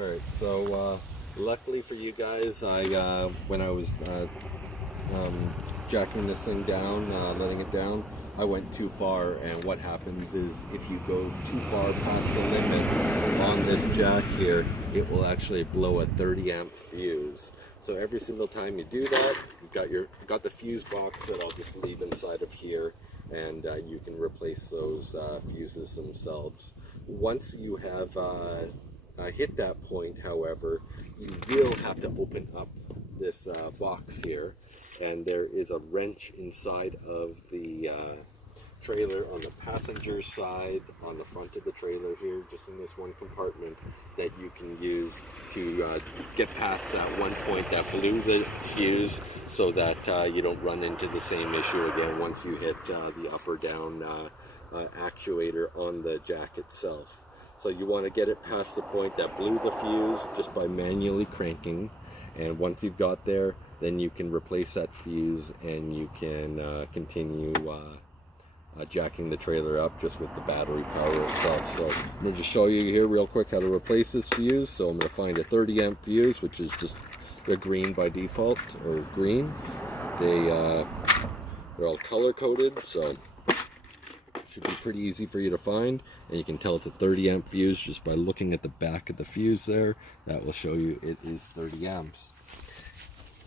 Alright, so luckily for you guys, when I was jacking this thing down, letting it down, I went too far, and what happens is if you go too far past the limit on this jack here, it will actually blow a 30 amp fuse. So every single time you do that, you've got the fuse box that I'll just leave inside of here, and you can replace those fuses themselves. Once you have hit that point, however, you will have to open up this box here, and there is a wrench inside of the trailer on the passenger side, on the front of the trailer here, just in this one compartment, that you can use to get past that one point that blew the fuse, so that you don't run into the same issue again once you hit the up or down actuator on the jack itself. So you want to get it past the point that blew the fuse just by manually cranking, and once you've got there, then you can replace that fuse and you can continue jacking the trailer up just with the battery power itself. So I'm going to just show you here real quick how to replace this fuse. So I'm going to find a 30 amp fuse, which is just the green by default, or green. They're all color coded, so should be pretty easy for you to find, and you can tell it's a 30 amp fuse just by looking at the back of the fuse there. That will show you it is 30 amps.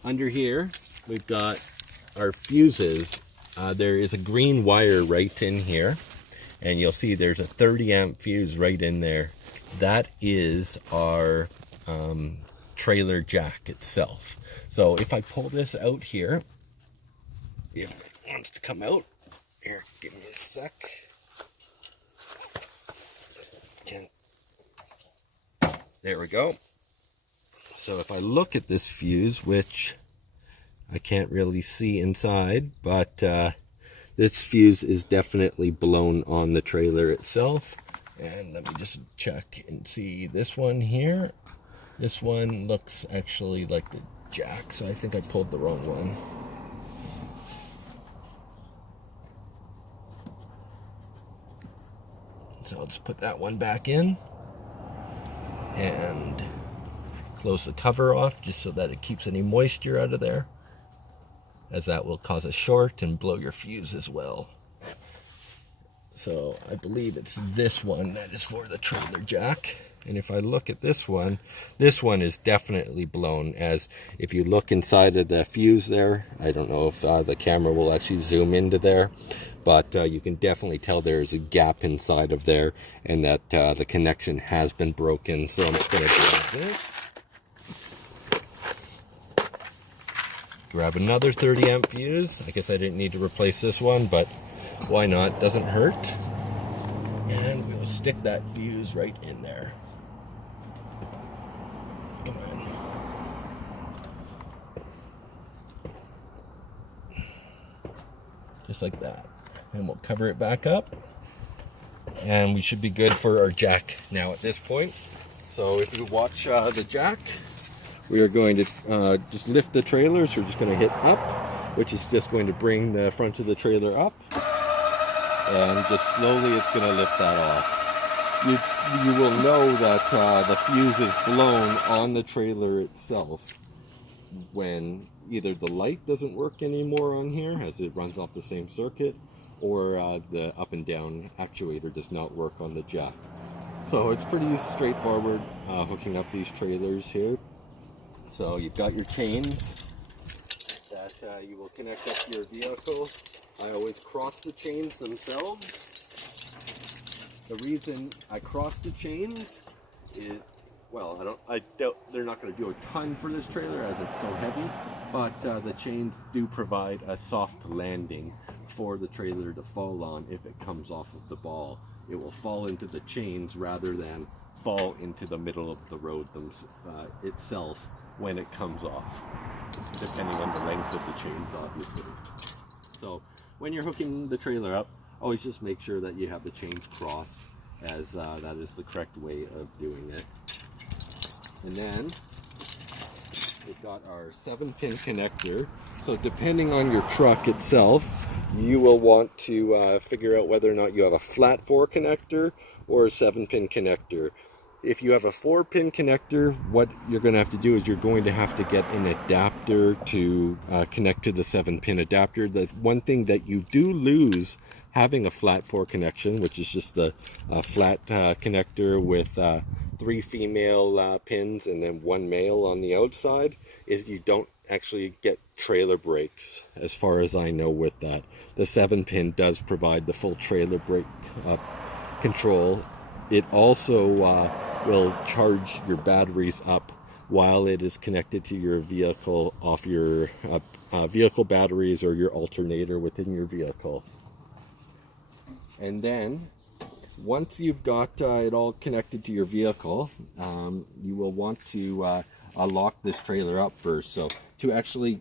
Under here we've got our fuses. There is a green wire right in here, and you'll see there's a 30 amp fuse right in there. That is our trailer jack itself. So if I pull this out here, if it wants to come out, here, give me a sec. There we go. So if I look at this fuse, which I can't really see inside, but this fuse is definitely blown on the trailer itself. And let me just check and see this one here. This one looks actually like the jack, so I think I pulled the wrong one. So I'll just put that one back in and close the cover off just so that it keeps any moisture out of there, as that will cause a short and blow your fuse as well. So I believe it's this one that is for the trailer jack. And if I look at this one is definitely blown, as if you look inside of the fuse there, I don't know if the camera will actually zoom into there, but you can definitely tell there's a gap inside of there, and that the connection has been broken. So I'm just going to grab this, grab another 30 amp fuse. I guess I didn't need to replace this one, but why not? Doesn't hurt. And we'll stick that fuse right in there. Come on. Just like that. And we'll cover it back up. And we should be good for our jack now at this point. So if you watch the jack, we are going to just lift the trailer. So we're just going to hit up, which is just going to bring the front of the trailer up. And just slowly it's going to lift that off. You will know that the fuse is blown on the trailer itself when either the light doesn't work anymore on here as it runs off the same circuit, or the up and down actuator does not work on the jack. So it's pretty straightforward hooking up these trailers here. So you've got your chains that you will connect up to your vehicle. I always cross the chains themselves. The reason I cross the chains is, well, I doubt they're not going to do a ton for this trailer as it's so heavy, but the chains do provide a soft landing for the trailer to fall on if it comes off of the ball. It will fall into the chains rather than fall into the middle of the road itself when it comes off, depending on the length of the chains, obviously. So when you're hooking the trailer up, always just make sure that you have the chains crossed, as that is the correct way of doing it. And then we've got our 7-pin connector. So depending on your truck itself, you will want to figure out whether or not you have a flat 4 connector or a 7-pin connector. If you have a 4-pin connector, what you're going to have to do is you're going to have to get an adapter to connect to the 7-pin adapter. The one thing that you do lose having a flat 4 connection, which is just a flat connector with 3 female pins and then 1 male on the outside, is you don't actually get trailer brakes, as far as I know with that. The 7-pin does provide the full trailer brake control. It also will charge your batteries up while it is connected to your vehicle off your vehicle batteries or your alternator within your vehicle. And then once you've got it all connected to your vehicle, you will want to lock this trailer up first. So to actually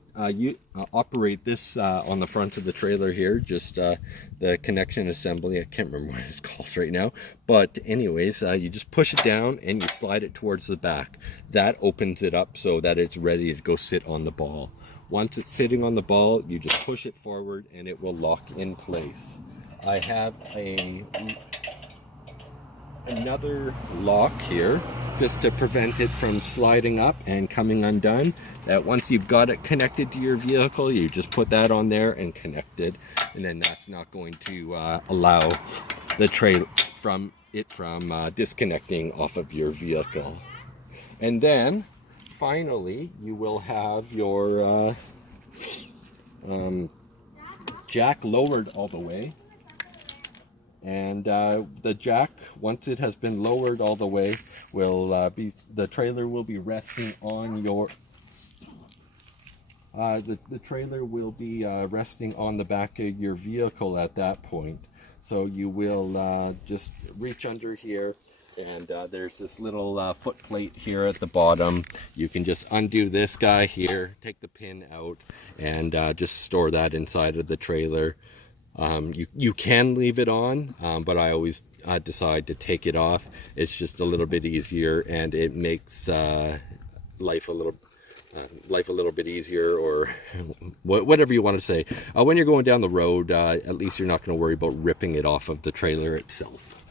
operate this on the front of the trailer here, just the connection assembly, I can't remember what it's called right now, but anyways, you just push it down and you slide it towards the back. That opens it up so that it's ready to go sit on the ball. Once it's sitting on the ball, you just push it forward and it will lock in place. I have another lock here just to prevent it from sliding up and coming undone. That once you've got it connected to your vehicle, you just put that on there and connect it, and then that's not going to allow the trailer from disconnecting off of your vehicle. And then finally you will have your jack lowered all the way. And the jack, once it has been lowered all the way, will the trailer will be resting on your the trailer will be resting on the back of your vehicle at that point. So you will just reach under here, and there's this little foot plate here at the bottom. You can just undo this guy here, take the pin out, and just store that inside of the trailer. You can leave it on, but I always decide to take it off. It's just a little bit easier, and it makes life a little bit easier, or whatever you want to say. When you're going down the road, at least you're not going to worry about ripping it off of the trailer itself.